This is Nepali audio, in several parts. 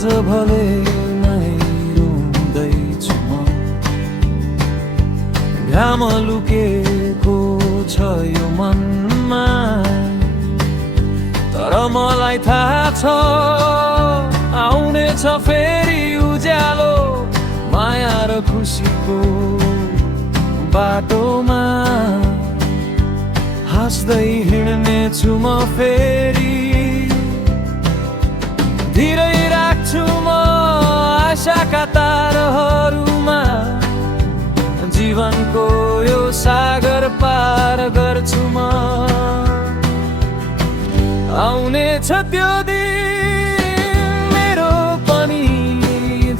आज भले नै रुँदैछु म घाम लुकेको छ यो मनमा तर मलाई थाहा छ आउने छ फेरि उज्यालो माया र खुसीको बाटोमा हाँस्दै हिँड्नेछु म फेरि धीरै राख्छु म आशाका तारहरूमा जीवनको यो सागर पार गर्छु म आउने छ त्यो दिन मेरो पनि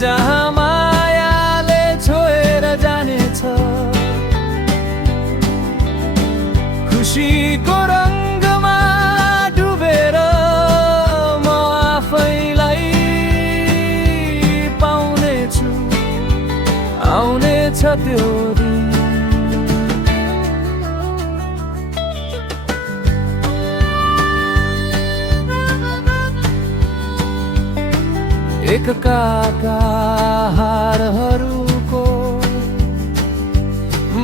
जहाँ मायाले छोएर जानेछ खुसीको रङ्गमा डुबेर म आफैलाई पाउनेछु आउने छ त्यो दिन एक काका हारहरूको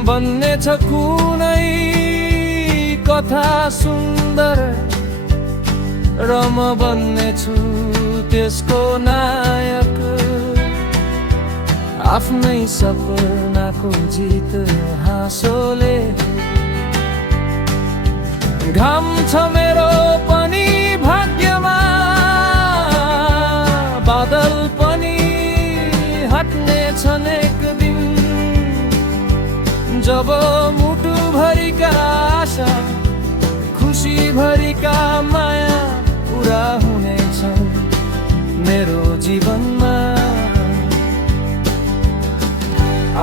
बन्ने छ कुनै कथा सुन्दर र म बन्नेछु त्यसको नायक आफ्नै सपनाको जित हाँसोले घाम छ मेरो पनि भाग्यमा बादल पनि हट्ने छन् एक दिन जब मुटु भरिका आशा खुसी भरिका माया पुरा हुनेछन् मेरो जीवनमा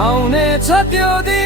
आउने छ त्यो दिन